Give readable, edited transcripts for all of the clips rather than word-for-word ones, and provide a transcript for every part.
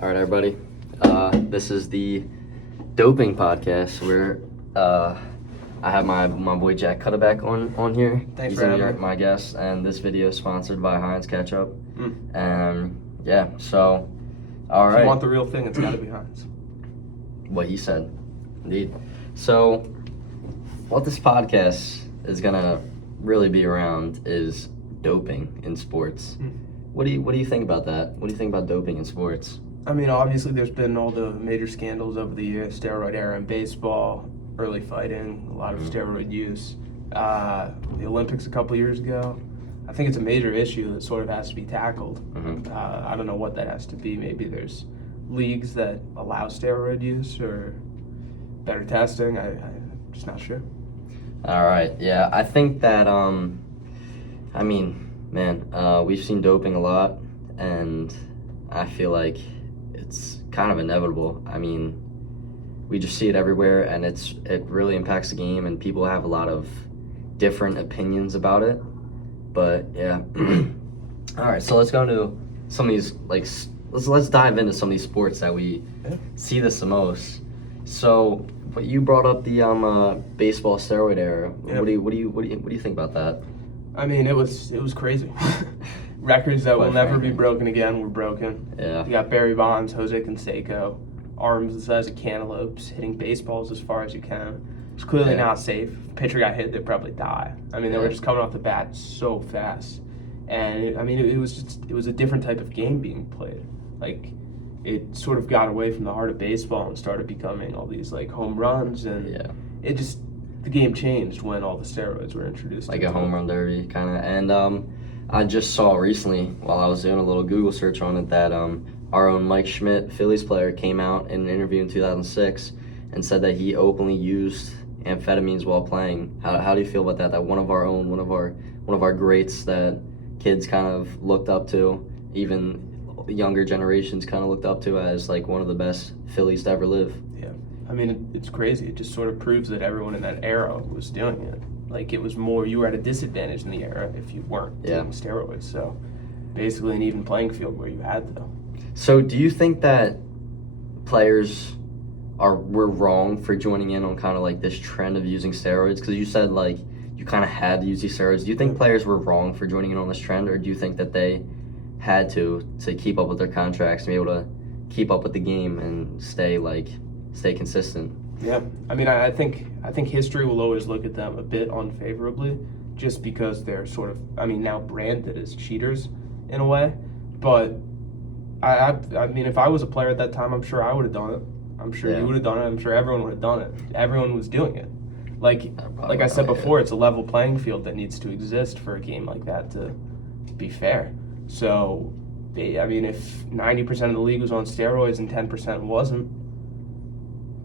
All right, everybody. This is the doping podcast where I have my boy Jack Cutterback on here. Thanks He's for gonna having be me. my guest, and this video is sponsored by Heinz Ketchup. Mm. And yeah, so all If right, you want the real thing, it's got to be Heinz. what he said, indeed. So what this podcast is gonna really be around is doping in sports. Mm. What do you think about that? What do you think about doping in sports? I mean, obviously, there's been all the major scandals over the years: steroid era in baseball, early fighting, a lot of steroid use. The Olympics a couple years ago. I think it's a major issue that sort of has to be tackled. Mhm. I don't know what that has to be. Maybe there's leagues that allow steroid use or better testing. I'm just not sure. All right. Yeah, I think that I mean, man, we've seen doping a lot, and I feel like it's kind of inevitable. I mean, we just see it everywhere, and it really impacts the game, and people have a lot of different opinions about it. But yeah. All right, so let's go into some of these let's dive into some of these sports that we Yeah. see this the most. So, but you brought up the baseball steroid era. Yeah. What do you think about that? I mean, it was crazy. Records that will Quite never be frankly. broken again were broken. Yeah. You got Barry Bonds, Jose Canseco, arms the size of cantaloupes, hitting baseballs as far as you can. It's clearly Yeah. not safe. Pitcher got hit, they'd probably die. I mean, they were Yeah. just coming off the bat so fast, and it was a different type of game being played. Like, it sort of got away from the heart of baseball and started becoming all these like home runs, and Yeah. the game changed when all the steroids were introduced. Like a into it. home run derby kind of. And I just saw recently while I was doing a little Google search on it that our own Mike Schmidt, Phillies player, came out in an interview in 2006 and said that he openly used amphetamines while playing. How do you feel about that? That one of our greats that kids kind of looked up to, even younger generations kind of looked up to as like one of the best Phillies to ever live. Yeah, I mean, it's crazy. It just sort of proves that everyone in that era was doing it. Like, it was more, you were at a disadvantage in the era if you weren't Yeah. doing steroids. So, basically an even playing field where you had to. So do you think that players were wrong for joining in on kind of like this trend of using steroids? Because you said like you kind of had to use these steroids. Do you think players were wrong for joining in on this trend, or do you think that they had to keep up with their contracts and be able to keep up with the game and stay consistent? Yeah, I mean, I think history will always look at them a bit unfavorably, just because they're sort of, I mean, now branded as cheaters in a way. But I mean, if I was a player at that time, I'm sure I would have done it. I'm sure Yeah. you would have done it. I'm sure everyone would have done it. Everyone was doing it. Like probably I said not, yeah. before, it's a level playing field that needs to exist for a game like that to be fair. So, I mean, if 90% of the league was on steroids and 10% wasn't,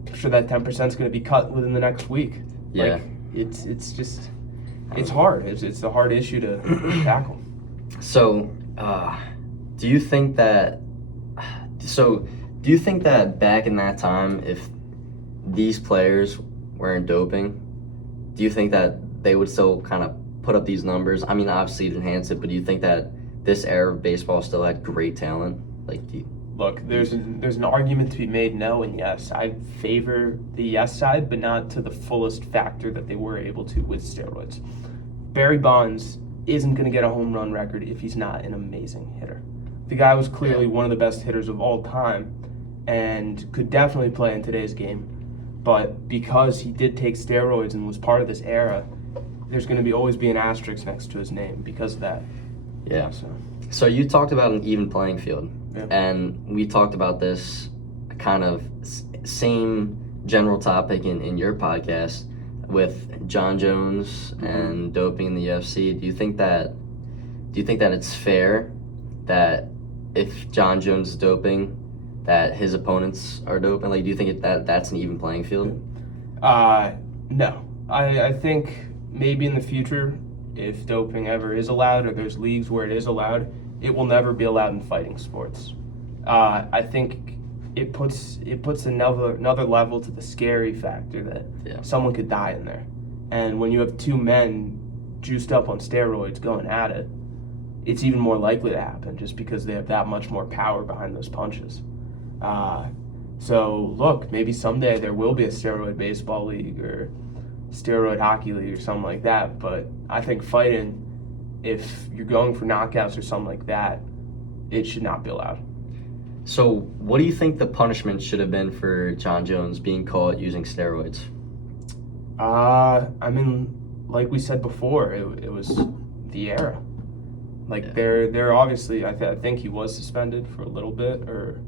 I'm sure that 10% is going to be cut within the next week. Yeah. Like, it's just, it's hard. It's a hard issue to tackle. So, do you think that? So, do you think that back in that time, if these players weren't doping, do you think that they would still kind of put up these numbers? I mean, obviously it enhanced it, but do you think that this era of baseball still had great talent? Like, Look, there's an argument to be made no and yes. I favor the yes side, but not to the fullest factor that they were able to with steroids. Barry Bonds isn't going to get a home run record if he's not an amazing hitter. The guy was clearly one of the best hitters of all time and could definitely play in today's game. But because he did take steroids and was part of this era, there's going to always be an asterisk next to his name because of that. yeah. So, So you talked about an even playing field, Yeah. and we talked about this kind of same general topic in your podcast with John Jones and doping in the UFC. Do you think that it's fair that if John Jones is doping, that his opponents are doping? Like, do you think that's an even playing field? no. I think maybe in the future, if doping ever is allowed or there's leagues where it is allowed, it will never be allowed in fighting sports. I think it puts another level to the scary factor that Yeah. someone could die in there. And when you have two men juiced up on steroids going at it, it's even more likely to happen just because they have that much more power behind those punches. So look, maybe someday there will be a steroid baseball league or steroid hockey league or something like that. But I think fighting, if you're going for knockouts or something like that, it should not be allowed. So, what do you think the punishment should have been for John Jones being caught using steroids? I mean, like we said before, it was the era. Like Yeah. they're obviously, I think he was suspended for a little bit or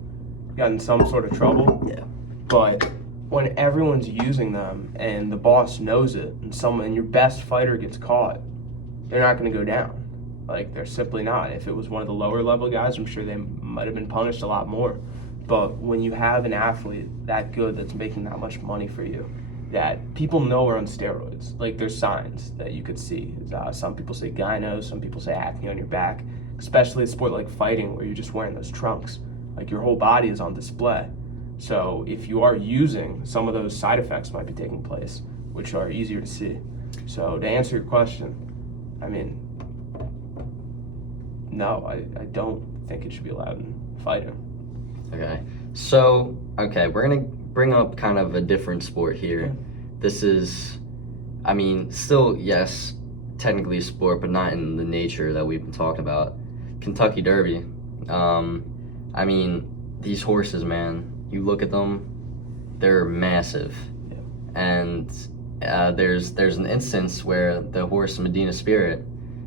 got in some sort of trouble. Yeah. But when everyone's using them and the boss knows it, and your best fighter gets caught, they're not going to go down. Like they're simply not. If it was one of the lower level guys, I'm sure they might have been punished a lot more. But when you have an athlete that good that's making that much money for you, that people know are on steroids, like there's signs that you could see. Some people say gyno, some people say acne on your back, especially a sport like fighting where you're just wearing those trunks. Like your whole body is on display. So if you are using, some of those side effects might be taking place, which are easier to see. So to answer your question, I mean, no, I don't think it should be allowed in fighting. Okay. So, we're going to bring up kind of a different sport here. Okay. This is, I mean, still, yes, technically a sport, but not in the nature that we've been talking about. Kentucky Derby. I mean, these horses, man, you look at them, they're massive. Yeah. And there's an instance where the horse Medina Spirit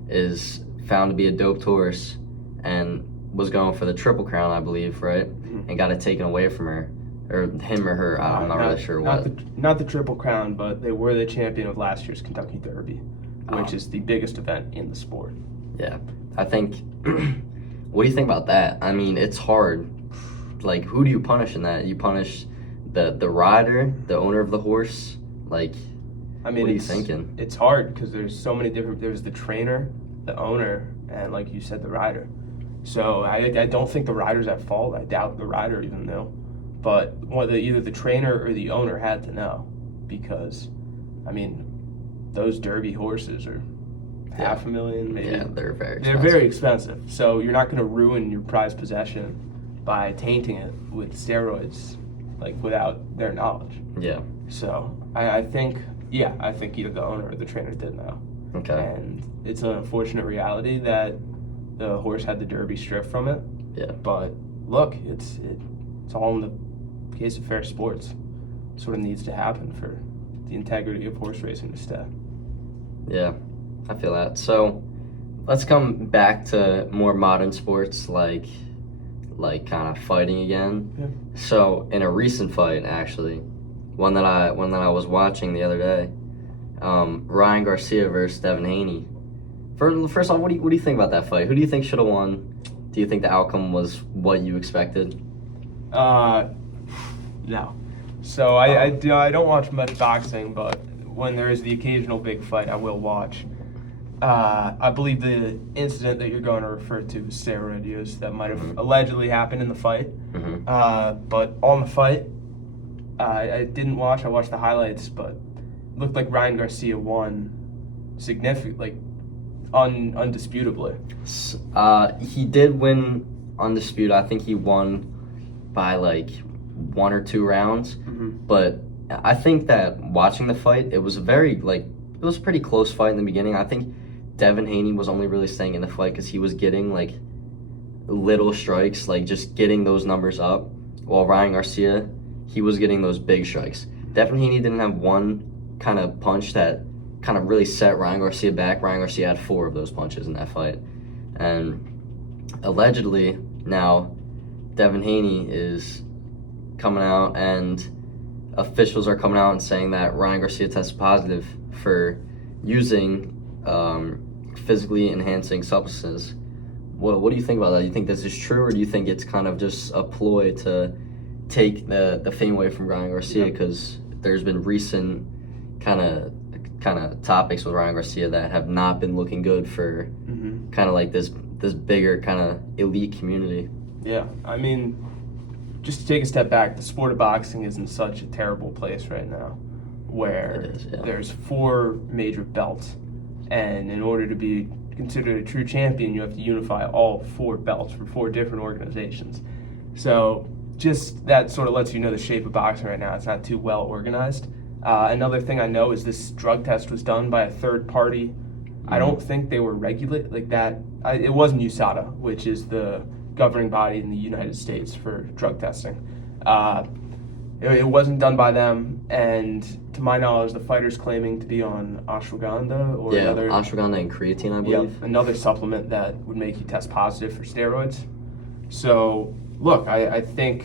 is found to be a doped horse and was going for the Triple Crown, I believe, right? Mhm. And got it taken away from her, or him or her. I'm not really sure what. Not the Triple Crown, but they were the champion of last year's Kentucky Derby, which Oh. is the biggest event in the sport. Yeah, I think. What do you think about that? I mean, it's hard. Like, who do you punish in that? You punish the rider, the owner of the horse. Like, I mean, what are you it's thinking? It's hard because there's so many different. There's the trainer, the owner, and like you said, the rider. So I don't think the rider's at fault. I doubt the rider even knew. But either the trainer or the owner had to know, because, I mean, those Derby horses are $500,000 maybe. Yeah, they're very They're expensive. very expensive. So you're not going to ruin your prized possession by tainting it with steroids, like without their knowledge. Yeah. So I think either the owner or the trainer did know. Okay. And it's an unfortunate reality that the horse had the Derby stripped from it. Yeah. But look, it's all in the case of fair sports. Sort of needs to happen for the integrity of horse racing to stay. Yeah, I feel that. So, let's come back to more modern sports, like kind of fighting again. Yeah. So, in a recent fight, actually, one that I was watching the other day, Ryan Garcia versus Devin Haney. First off, what do you think about that fight? Who do you think should have won? Do you think the outcome was what you expected? No. So I don't watch much boxing, but when there is the occasional big fight, I will watch. I believe the incident that you're going to refer to is steroid use that might have allegedly happened in the fight. Mm-hmm. But on the fight, I didn't watch. I watched the highlights, but it looked like Ryan Garcia won significantly, undisputably. He did win undisputed. I think he won by like 1 or 2 rounds. Mm-hmm. But I think that watching the fight, it was a pretty close fight in the beginning. I think Devin Haney was only really staying in the fight because he was getting like little strikes, like just getting those numbers up, while Ryan Garcia, he was getting those big strikes. Devin Haney didn't have one kind of punch that kind of really set Ryan Garcia back. Ryan Garcia had 4 of those punches in that fight. And allegedly now Devin Haney is coming out, and officials are coming out and saying that Ryan Garcia tested positive for using physically enhancing substances. What do you think about that? Do you think this is true, or do you think it's kind of just a ploy to take the fame away from Ryan Garcia? Because there's been recent kind of topics with Ryan Garcia that have not been looking good for kind of like this bigger kind of elite community. Yeah, I mean, just to take a step back, the sport of boxing is in such a terrible place right now, where It is, yeah. there's 4 major belts, and in order to be considered a true champion, you have to unify all 4 belts from 4 different organizations. So just that sort of lets you know the shape of boxing right now. It's not too well organized. Another thing I know is this drug test was done by a third party. I don't think they were regulated like that. It wasn't USADA, which is the governing body in the United States for drug testing. It wasn't done by them, and to my knowledge, the fighter's claiming to be on ashwagandha or another ashwagandha and creatine, I believe. another supplement that would make you test positive for steroids. So, look, I think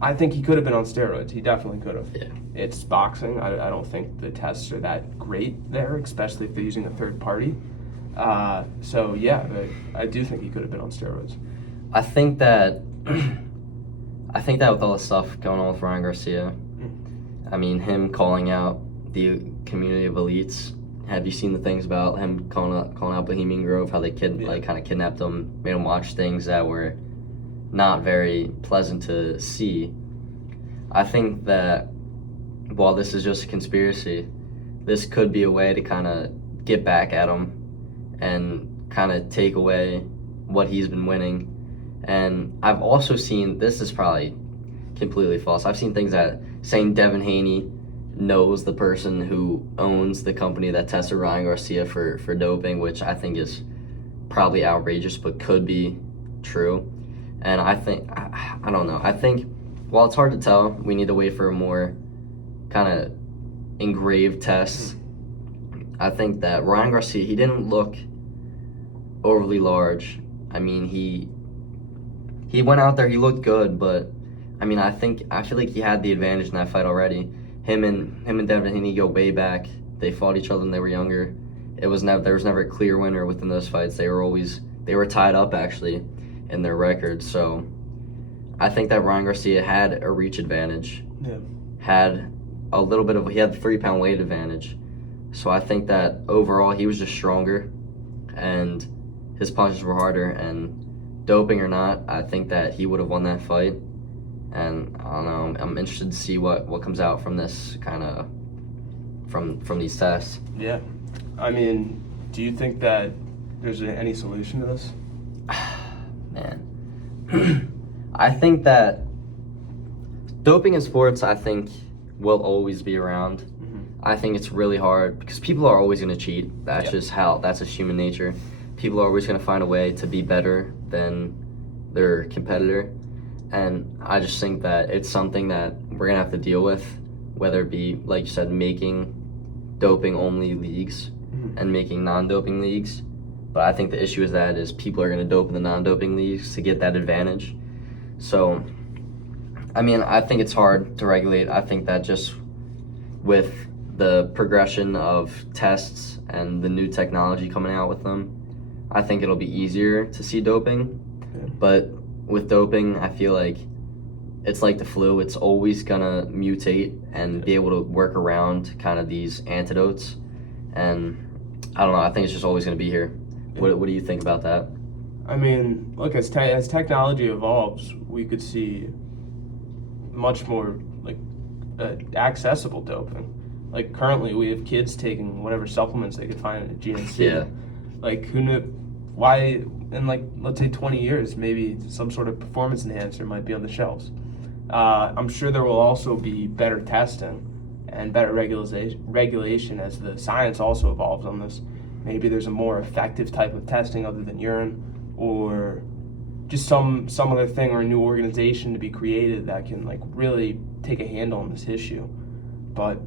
he could have been on steroids. He definitely could have. Yeah. It's boxing. I don't think the tests are that great there, especially if they're using a third party. So yeah, I do think he could have been on steroids. I think that with all the stuff going on with Ryan Garcia, I mean, him calling out the community of elites. Have you seen the things about him calling out Bohemian Grove? How they kind of kidnapped him, made him watch things that were not very pleasant to see. I think that while this is just a conspiracy, this could be a way to kind of get back at him and kind of take away what he's been winning. And I've also seen, this is probably completely false, I've seen things that saying Devin Haney knows the person who owns the company that tested Ryan Garcia for doping, which I think is probably outrageous but could be true. And I think, I don't know, I think while it's hard to tell, we need to wait for a more kind of engraved test. I think that Ryan Garcia, he didn't look overly large. I mean, he went out there, he looked good, but I mean, I feel like he had the advantage in that fight already. Him and Devin Haney go way back. They fought each other when they were younger. There was never a clear winner within those fights. They were tied up actually in their records. So I think that Ryan Garcia had a reach advantage. Yeah. He had the 3-pound weight advantage. So I think that overall he was just stronger and his punches were harder, and doping or not, I think that he would have won that fight. And I don't know, I'm interested to see what comes out from this kind of from these tests. Yeah. I mean, do you think that there's any solution to this? Man. I think that doping in sports, I think, will always be around. I think it's really hard because people are always going to cheat. That's just human nature. People are always going to find a way to be better than their competitor. And I just think that it's something that we're going to have to deal with, whether it be, like you said, making doping-only leagues and making non-doping leagues. But I think the issue is people are going to dope in the non-doping leagues to get that advantage. So, I mean, I think it's hard to regulate. I think that just with the progression of tests and the new technology coming out with them, I think it'll be easier to see doping. Yeah. But with doping, I feel like it's like the flu. It's always gonna mutate and be able to work around kind of these antidotes. And I don't know, I think it's just always gonna be here. What do you think about that? I mean, look, as technology evolves, we could see much more accessible doping. Like currently, we have kids taking whatever supplements they could find at GNC. Yeah. Like who knew? Why in let's say 20 years, maybe some sort of performance enhancer might be on the shelves. I'm sure there will also be better testing and better regulation as the science also evolves on this. Maybe there's a more effective type of testing other than urine, or just some other thing or a new organization to be created that can really take a handle on this issue. But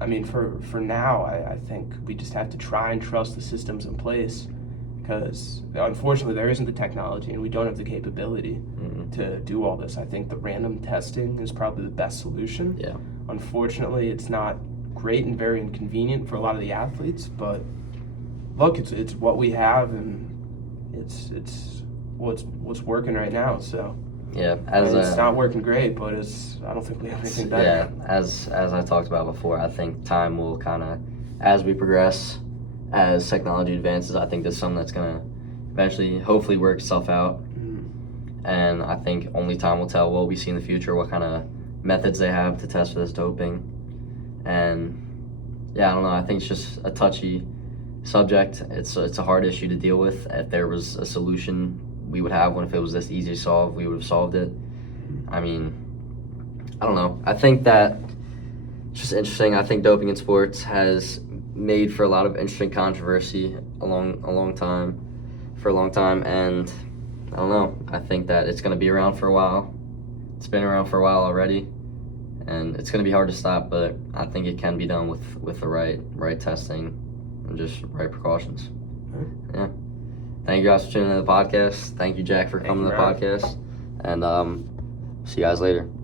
I mean, for now, I think we just have to try and trust the systems in place, because unfortunately there isn't the technology and we don't have the capability to do all this. I think the random testing is probably the best solution. Yeah. Unfortunately, it's not great and very inconvenient for a lot of the athletes, but look, it's what we have, and it's what's working right now. So yeah, it's not working great, but I don't think we have anything better. Yeah, as I talked about before, I think time will kind of, as we progress, as technology advances, I think there's something that's gonna eventually, hopefully, work itself out. And I think only time will tell what we see in the future, what kind of methods they have to test for this doping. And yeah, I don't know. I think it's just a touchy subject. It's a hard issue to deal with. If there was a solution we would have one, if it was this easy to solve, we would have solved it. I mean, I don't know. I think that it's just interesting. I think doping in sports has made for a lot of interesting controversy for a long time, and I don't know. I think that it's going to be around for a while. It's been around for a while already, and it's going to be hard to stop. But I think it can be done with the right testing and just right precautions. Yeah. Thank you guys for tuning in to the podcast. Thank you, Jack, for coming to the podcast, and see you guys later.